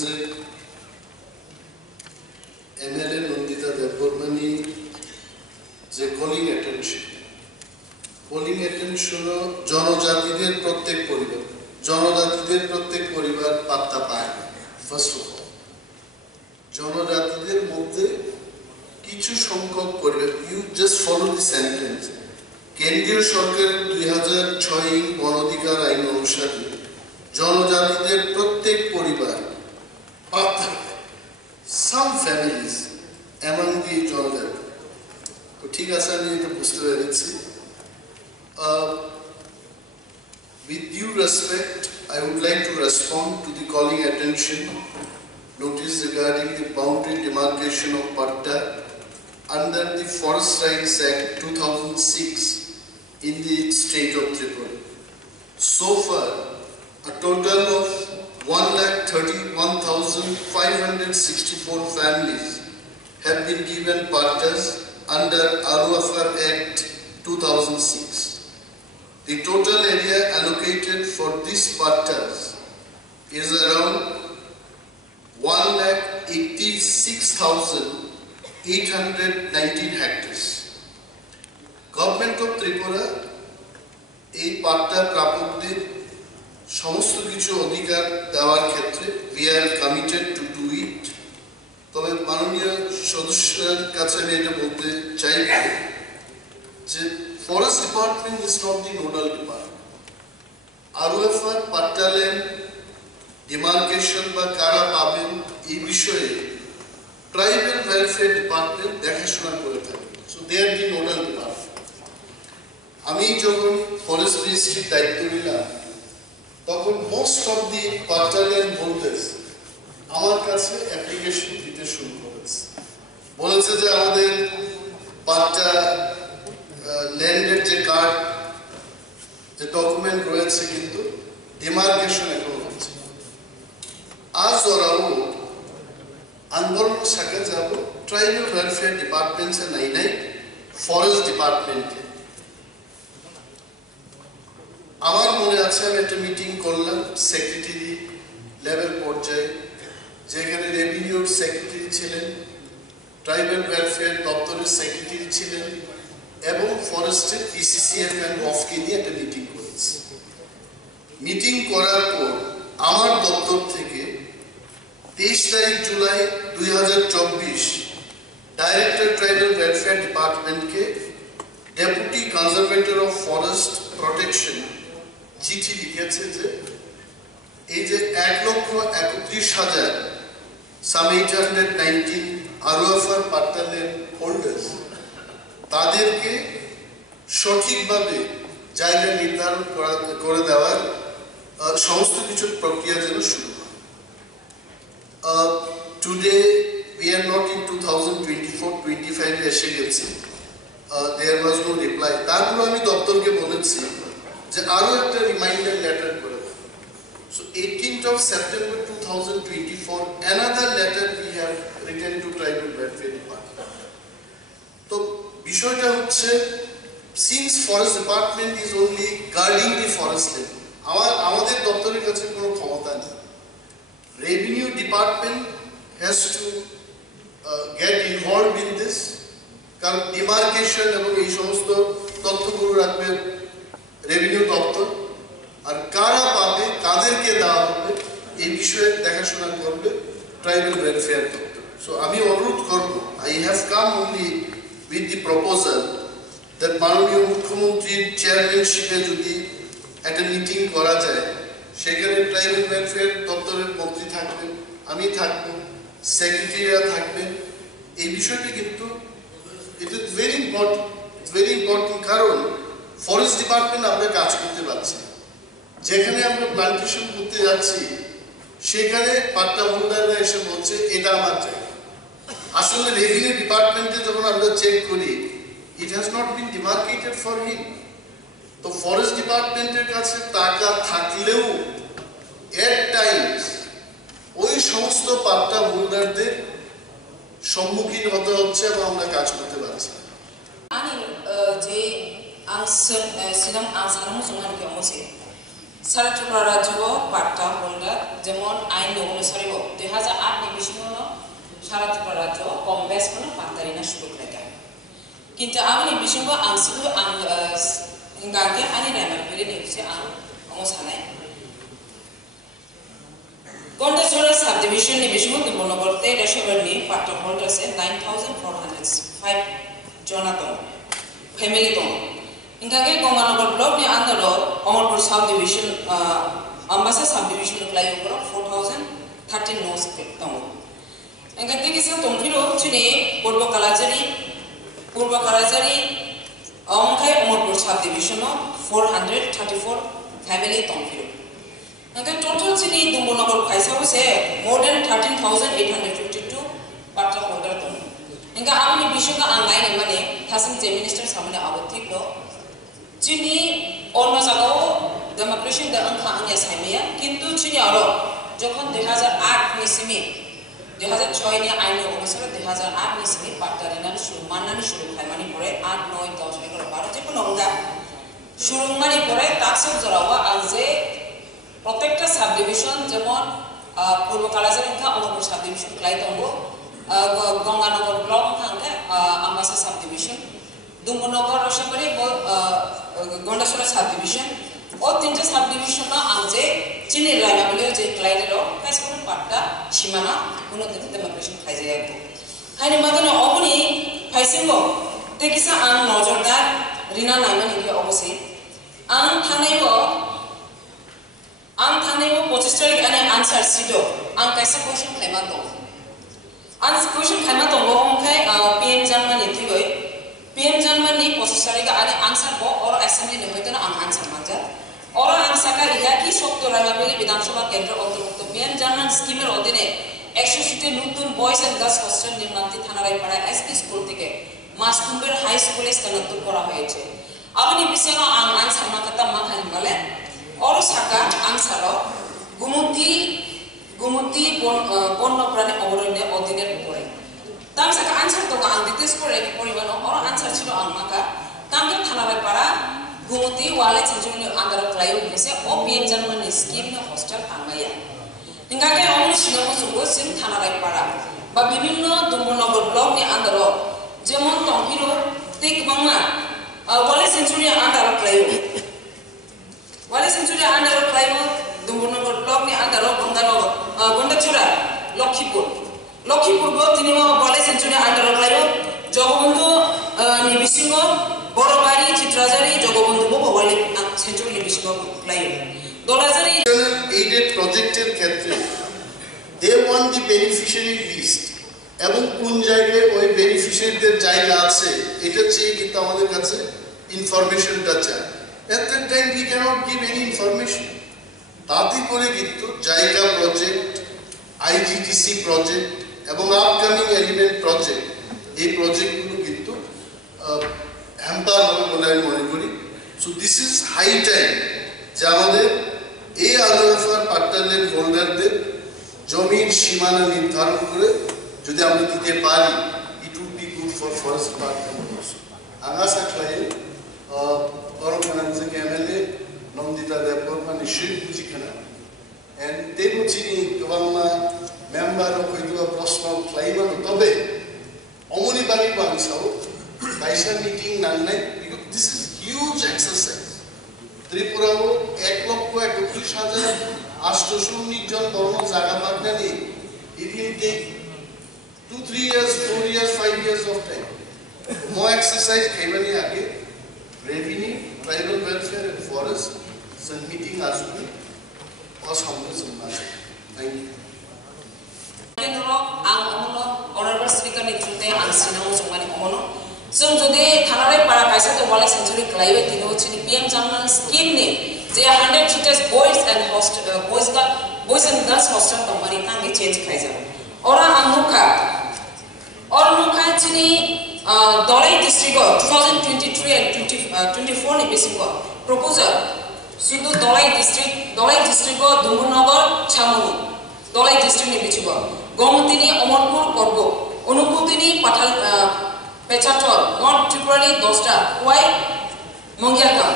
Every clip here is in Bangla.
যে এমএলএ নন্দিতা দেববর্মণী যে কলিং অ্যাটেনশন জনজাতিদের প্রত্যেক পরিবার পাত্তা পায় না। ফার্স্ট অফ অল জনজাতিদের মধ্যে কিছু সংখ্যক পরিবার, you just follow the sentence, কেন্দ্রীয় সরকারের 2006 বন অধিকার আইন অনুসারে জনজাতিদের প্রত্যেক পরিবার পাত্তা some families among the জনজাতি। তো ঠিক আছে, আমি এটা বুঝতে পেরেছি। With due respect, I would like to respond to the calling attention notice regarding the boundary demarcation of Patta under the Forest Rights Act 2006 in the state of Tripura. So far, a total of 131,564 families have been given pattas under ROFR Act 2006. The total area allocated for these pattas is around 186,819 hectares. Government of Tripura এই পাট্টা প্রাপকদের সমস্ত কিছু অধিকার দেওয়ার ক্ষেত্রে we are committed to do it. তবে মাননীয় সদস্যের কাছে আমি এটা বলতে চাই যে forest department is not the nodal department. ROFR patta land demarcation বা কারা পাবেন এই বিষয়ে ট্রাইবাল ওয়েলফেয়ার ডিপার্টমেন্ট দেখাশোনা করে থাকে। So they are the nodal department. আমি যখন ফরেস্ট মিনিস্ট্রির দায়িত্ব নিলাম তখন most of the patta land holders আমার কাছে অ্যাপ্লিকেশন দিতে শুরু করেছে, বলেছে যে আমাদের পাট্টা ল্যান্ডের যে কার্ড যে ডকুমেন্ট রয়েছে কিন্তু ডিমার্কেশন এখনো হচ্ছে। আজ ওরাও আন্দোলন শাখা যাব ট্রাইবাল ওয়েলফেয়ার ডিপার্টমেন্টে নাই ফরেস্ট ডিপার্টমেন্টে। আমার মনে আছে আমি একটা মিটিং করলাম সেক্রেটারি লেভেল পর্যায়ে, যেখানে রেভিনিউর সেক্রেটারি ছিলেন, ট্রাইবাল ওয়েলফেয়ার দপ্তরের সেক্রেটারি ছিলেন এবং ফরেস্টের PCCF অ্যান্ড অফকে নিয়ে একটা মিটিং করেছে। মিটিং করার পর আমার দপ্তর থেকে 23 জুলাই 2024 ডাইরেক্টর ট্রাইবাল ওয়েলফেয়ার ডিপার্টমেন্টকে deputy conservator of forest protection চিঠি লিখেছে যে এই যে 1,31,000 some 819 ROFR পাট্টা ল্যান্ড হোল্ডার্স তাদেরকে সঠিকভাবে জায়গা নির্ধারণ করে দেওয়ার সমস্ত কিছু প্রক্রিয়া যেন শুরু হয়। Today we are not in 2024-25 এসে গেছি, there was no reply। তারপর আমি দপ্তরকে বলেছি যে আরো একটা রিমাইন্ডার লেটার করে দেব। So 18th of September 2024 another letter we have written to Tribal Welfare Department. তো বিষয়টা হচ্ছে since Forest Department is only guarding the forest land, আমাদের দপ্তরের কাছে কোনো ক্ষমতা নেই। Revenue Department has to get involved in this, কারণ ডিমার্কেশন এবং এই সমস্ত তথ্যগুলো রাখবে রেভিনিউ দপ্তর, আর কারা পাবে কাদেরকে দেওয়া হবে এই বিষয়ে দেখাশোনা করবে ট্রাইবাল ওয়েলফেয়ার দপ্তর। সো আমি অনুরোধ করব, I have come only with the proposal that মাননীয় মুখ্যমন্ত্রীর চেয়ারম্যানশিপে যদি একটা মিটিং করা যায়, সেখানে ট্রাইবাল ওয়েলফেয়ার দপ্তরের মন্ত্রী থাকবেন, আমি থাকবো, সেক্রেটারিরা থাকবেন। এই বিষয়টি কিন্তু ইট ইজ ভেরি ইম্পর্টেন্ট, কারণ ফরেস্ট ডিপার্টমেন্ট আমরা কাজ করতে পারছি। যেখানে আমরা প্লান্টেশন করতে যাচ্ছি সেখানে পাট্টা হোল্ডাররা এসে বলছে এটা আমার জায়গা। আসলে রেভিনিউ ডিপার্টমেন্টে যখন আমরা চেক করি it has not been demarcated for him. তো ফরেস্ট ডিপার্টমেন্টের কাছে টাকা থাকলেও এট টাইমস ওই সমস্ত পাট্টা হোল্ডারদের সম্মুখীন হতে হচ্ছে এবং আমরা কাজ করতে পারছি। Sidang angsa musungan ke musi. Sarat Tripura Rajya Patta Honda, যেমন আইন অনুসারে 2008 ni bisingono Sara Tripura Rajyo Kombes kono Pantarina Shuruk Leka. Kinta agni bisingo angsilu ang ngage ani ramar pili ni se ang ongosanai. Gondasura subdivision ni bisingo tumono borte reshoberni part holders 9,405 Jonathan family tong. Ingage Gonganagar block ni andalo Amarpur subdivision Ambasa subdivision klai ukro 4,013 nodes tong. Ingage kisa tongkiro chini Purba Kalajari Amkai Amarpur subdivision 434 family tongkiro. Ingage total chini Dumbonagar kaisa se more than 13,852 part holder tong. Ingage amni bishoga online mane Thasam minister samane abathiklo Chini ono sagao democracy da angka anya samia kintu chini aro jokhon 2008 ni simi 2006 ni aino onusare 2008 ni simi patarina shuru manani shuru khaimani pore 8 9 10 11 12 je kono nga shuru mani pore taksab jorawa alje protekta subdivision jemon purbo Kalajari angka onopur subdivision klai tongo Gonganagar block angka Ambasa subdivision Dumbonagar Roshapari Gondasura subdivision or tinta subdivision na angje chini rama bole je klaidero kaisakon patta shimana uno democracy khaijaya ko haini madana obuni phaisingo te kisa an nojordar rina naimani ke obose an thanaibo 25 tarik ane answer sido an kaisa question khaima do an question khaima do omkai pm janmani thigoi PM Janman ni posisari ka ani answer bo or assembly ne hoitana ang answer manja or answer ka iha ki shokto ramabeli Bidhan Sabha kendra অন্তর্ভুক্ত PM Janman scheme এর অধীনে 100 টি নতুন বয়েজ এন্ড গার্লস হোস্টেল নির্মাণটি থানারাইপাড়া এসপি স্কুল থেকে মাসকুম্বের হাই স্কুলে স্থানান্তর করা হয়েছে আপনি বিষয়ে ang answer makata makhan bale or saka answer Gumti বন্যপ্রাণী অভয়ারণ্যের অধীনের উপরে Tam saka answer to ang details ko reki poribano or answer chilo ang maka tamge Thanaraipara Gumuti wale century andara klayo nise o PM Janman scheme na hostel angaya ingage omni sinamo sugo sim Thanaraipara ba bibinno Dumbonagar block ni andaro jemon tongkiro tik bangma wale century andara klayo Dumbonagar block ni andaro Gondachura Lokhipur go tinimo bole century under klayo Jogobandhu nibisingo Borobari Chitrazari Jogobandhu bo bole century nibisingo klayo Dolazari aided project er khetre they want the beneficiary list এবং কোন জায়গায় ওই বেনিফিশিয়ারিদের জায়গা আছে এটা চেয়ে কিন্তু আমাদের কাছে ইনফরমেশনটা চাই at that time we cannot give any information তাতে করে কিন্তু জায়গা প্রজেক্ট IGTC প্রজেক্ট এবং আপকামিং এলিমেন্ট প্রজেক্ট এই প্রজেক্টগুলো কিন্তু হ্যাম্পার হবে বলে আমি মনে করি so this is high time যে আমাদের এই আলোফার পাট্টালের হোল্ডারদের জমির সীমানা নির্ধারণ করে যদি আমরা দিতে পারি it would be good for forest department also আগাসা ক্লাই অরমানজে কেমেলে নন্দিতা দেবর মানে শিল্প বুঝিখানা and they would see governma member of the personal claimant tobe omoni bani bansao kaisa meeting nanai because this is huge exercise Tripura ho 1,31,819 জন বর্ণ জায়গা পাটনা নি it will take 2-3 years 4 years 5 years of time more exercise khaibani age revenue tribal welfare and forest some meeting asbe Thank you. Ang honorable speaker ni trute ang sinamo sungani omono. Sung jodi Thanaraipara kaisa to wala century klaiwe tino chini PM Janman scheme ni je 100 teachers boys and girls hostel company kange change khaija. Ora angmuka chini Dolai district 2023 and 24 ni bisingo proposal Sudu Dolai district go Dumbonagar Chamuni Dolai district ni bichigo Gomutini Amarpur Korbo Unuputini Patal Pechatol North Tripura ni 10টা Why Mongiakam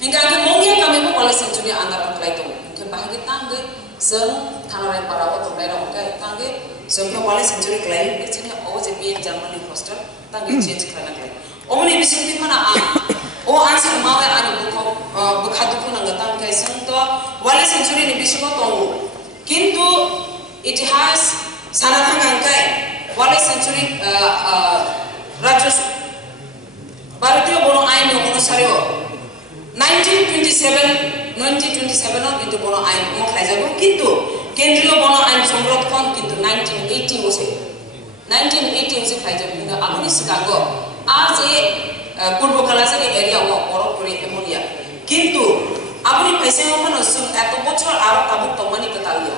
Hingga Mongiakam ibu oleh century andar apply to ke bahagi tangge जों थानाय पाराव तंनाय रंखाय तांगे जोंखौ वाले सेंचुरी क्लाइम बिथिंनि अ जे बि जार्मानि हस्टेल तांगे चेंज खालामनाय अमनि बिसिंति फना आ ओ आंसि मावे आनि बुखौ बुखादुखौ नांगा तांगे जों तो वाले सेंचुरी नि बिसिङाव दङ किन्तु इतिहास साना थांगांखाय वाले सेंचुरी राज्य भारतीय बर' आइन अनुसारियो 1927 কিন্তু बर' आइन खालायजागौ किन्तु केन्द्रीय बर' आइन संरक्षण किन्तु 1980 से खालायजागौ किन्तु आगुनि सिगाङाव आज ए पूर्व कालाजारि एरिया बर' पुरि एमोनिया किन्तु आगुनि फाइसेङाव मानो जों एत बছর आरो काबु तंमानि कतालिया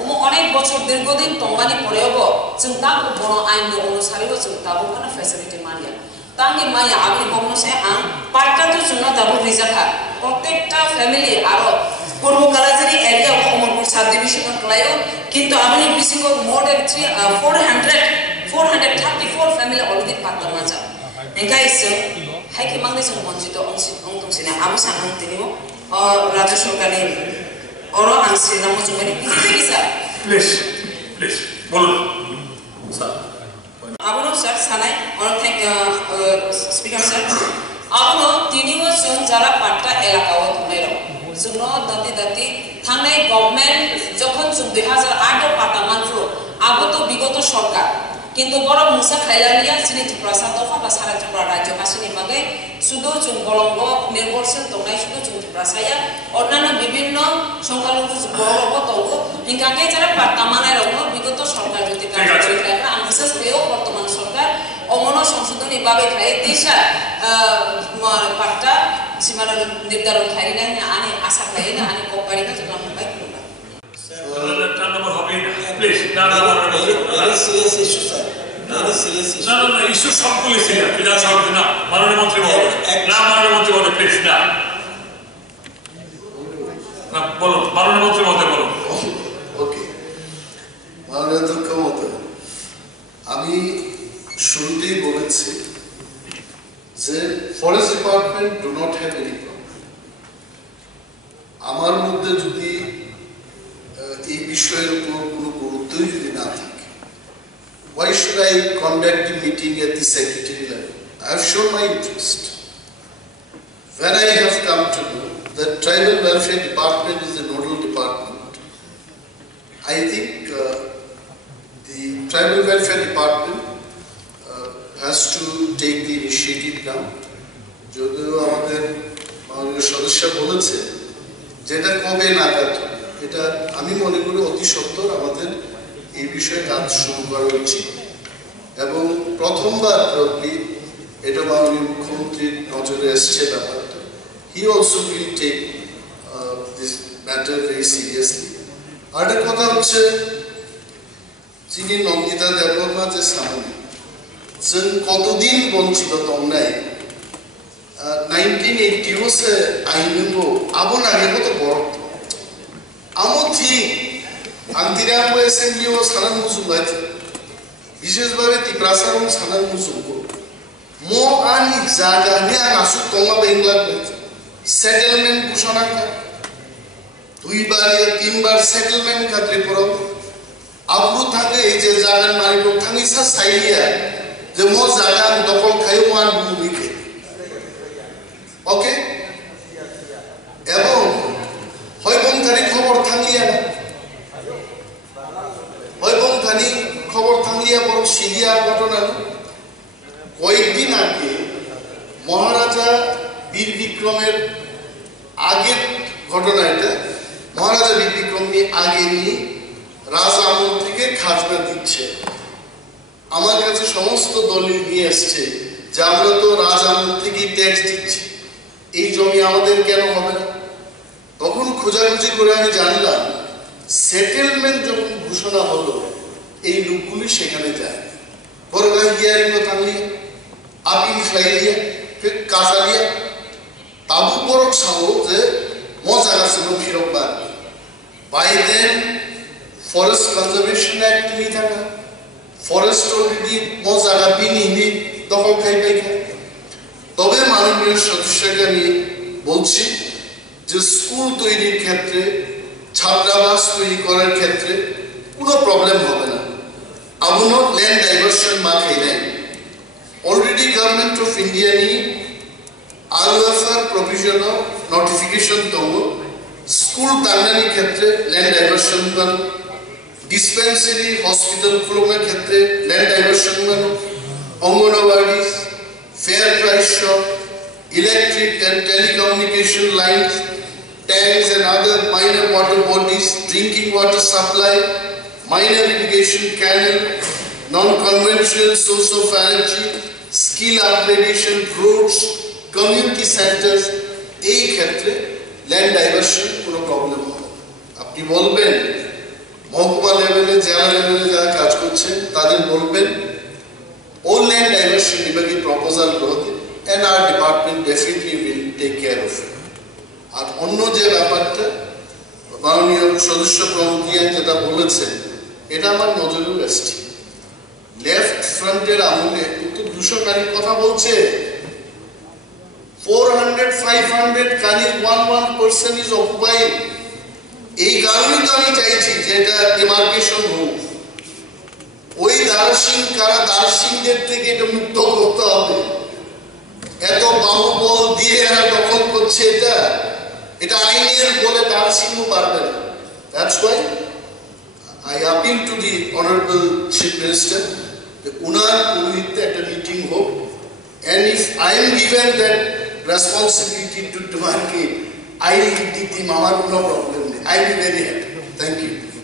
ओमो अनेक बছর दीर्घदिन तंमानि परेबो जों दा बर' आइन अनुसारियो जों दाबो मानो फेसिलिटी मानिया तांगे माया आगुनि बगनो से आं पार्टा तो जोंना दाबो रिजाखा प्रत्येकटा फैमिली आरो पूर्व कालाजारि एरिया अमरपुर सब डिविजन क्लायो किन्तु आगुनि बिसिङाव मोर देन 434 फैमिली अलरेडी पार्टा माजा एंगाय जों हाइके मांगने जों मनजित अंतंसिना आबो सानहां दिनिमो राज्य सरकारनि अरो आं सिनामो जोंनि किसा प्लीज बोलो sir Abono sir sanai or thank speaker sir abono tiniwo जों jara patta elakao thonero जोंनो दति थांनाय गभर्नमेंट যখন जों 2008 पाटा मानफ्रो आबो तो विगत सरकार किन्तु बड़ मुसा खाइलालिया सिनि त्रिपुरा दफा बा सारा त्रिपुरा राज्य कासिनि बागै सुदो जों गलंग निर्भरशील दंनाय सुदो जों त्रिपुरा साया अन्यान्य विभिन्न संख्यालघु बर'बो दंगो हिंगाके जरा पाटा मानाय रंग विगत सरकार जति कार्य आं बिसेस बेयो बर्तमान सरकार अमन संशोधन बागै खाय दिशा पाटा सीमाना निर्धारण खाइना आनि आशा खाइना आनि कोपारिका जों बाय प्लीज ना serious issue sir very serious issue না ইস্যু সবগুলো সিরিয়াস বিধান সভা না মাননীয় মন্ত্রী মহোদয় না মাননীয় মন্ত্রী মহোদয় প্লিজ না বলো মাননীয় মন্ত্রী মহোদয় বলো ওকে মাননীয় অধ্যক্ষ মহোদয় আমি শুরুতেই বলেছি যে forest department do not have any problem আমার মধ্যে যদি এই বিষয়ের উপর কোনো গুরুত্বই যদি না থাকে why should I conduct the meeting at the secretary level? I have shown my interest. When I have come to know that Tribal Welfare Department is the nodal department, I think the Tribal Welfare Department has to take the initiative now. যদিও আমাদের মাননীয় সদস্য বলেছে যেটা কবে নাগাদ এটা আমি মনে করি অতি সত্বর আমাদের এই বিষয়ে কাজ শুরু করা উচিত এবং প্রথমবার এটা মাননীয় মুখ্যমন্ত্রীর নজরে এসছে ব্যাপারটা he also will take this matter very seriously আর একটা কথা হচ্ছে যিনি নন্দিতা দেববর্মা যে সামনে जों কতদিন বঞ্চিত তংনাই 1980 से आइनबो आबो नागेबो तो बरक आमथि आंतिराबो एसेंब्लिओ सानान मुजुबाय विशेषভাবে ত্রিপুরাসারং सानान मुजुबो मो आनि जागा ने आसु तंगा बेंगला सेटलमेंट घोषणा का দুইবার या তিনবার সেটেলমেন্ট का ত্রিপুরা আবু থাকে এই যে জাগান মারিব থাঙ্গিসা সাইলিয়া যে মো জায়গা দখল খাইও মান ভূমিকে ওকে এবং হয়বংথানি খবর থাকলিয়া না হয়বংথানি খবর থাকলিয়া বড় সিরিয়া ঘটনা কয়েকদিন আগে মহারাজা বীর বিক্রমের আগের ঘটনা এটা মহারাজা বীর বিক্রম নিয়ে আগে নিয়ে রাজা আমল থেকে খাজনা দিচ্ছে আমার কাছে সমস্ত দলিল নিয়ে আসছে যে আমরা তো রাজা আমল থেকে ট্যাক্স দিচ্ছি এই জমি আমাদের কেন হবে না তখন খোঁজাখুঁজি করে আমি জানলাম সেটেলমেন্ট যখন ঘোষণা হলো এই লোকগুলি সেখানে যায় বড়গা হিয়ারিং থাকলি আপিল খাইলিয়া ফির কাঁচালিয়া তাবু বরক সাহো যে মজা গাছ ফিরক বাই দেন ফরেস্ট কনজারভেশন অ্যাক্ট নিয়ে থাকা ফরেস্ট অলরেডি মজাগা বিনি দখল খাই পাইখা তবে মাননীয় সদস্যকে আমি বলছি যে স্কুল তৈরির ক্ষেত্রে ছাত্রাবাস তৈরি করার ক্ষেত্রে কোনো প্রবলেম হবে না আবুনো ল্যান্ড ডাইভার্সন মা খাই নাই অলরেডি গভর্নমেন্ট অফ ইন্ডিয়া নি আরওএফআর প্রভিশন অফ নোটিফিকেশন তঙ্গ স্কুল তাঙ্গানি ক্ষেত্রে ল্যান্ড ডাইভার্সন মান ডিসপেন্সারি হসপিটাল খুলনার ক্ষেত্রে ল্যান্ড ডাইভার্সন মান anganwadi fair price shop electric and telecommunication lines, tanks and other minor water bodies, drinking water supply, minor irrigation canal, non-conventional source of energy, skill upgradation, roads, community centers, এই ক্ষেত্রে ল্যান্ড ডাইভার্সন কোনো প্রবলেম হবে আপনি বলবেন মহকুমা লেভেলে জেলা লেভেলে যারা কাজ করছেন তাদের বলবেন all land diversion বিভাগের প্রপোজাল গ্রহণে and our department definitely will take care of it. আর অন্য যে ব্যাপারটা মাননীয় সদস্য প্রমুখিয়ান যেটা বলেছেন এটা আমার নজরেও আসছে লেফট ফ্রন্টের আমলে কিন্তু 200 কানির কথা বলছে 400-500 কানির 1% is occupying এই কারণে তো আমি চাইছি যে এটা ডিমার্কেশন হোক ওই দার্শিন কারা দার্শিনদের থেকে এটা মুক্ত করতে হবে এত বাহুবল দিয়ে এরা দখল করছে এটা আইনের বলে দার্শিনও পারবে না that's why I appeal to the Honorable Chief Minister that উনার পৌরহিত্যে একটা মিটিং হোক and if I am given that responsibility to demarcate I will lead the team আমার কোনো প্রবলেম নেই I will be very happy thank you